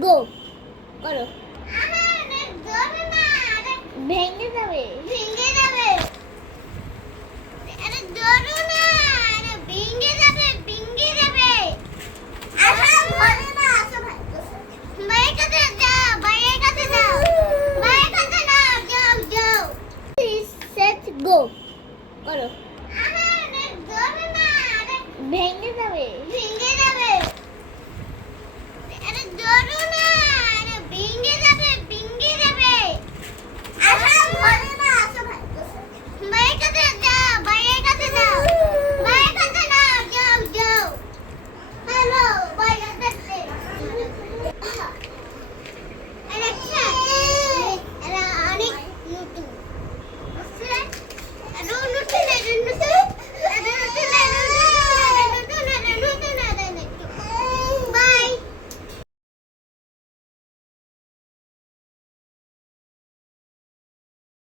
গো করো। ভেঙে যাবে, ভেঙে যাবে। আরে ধরো না, আরে ভেঙে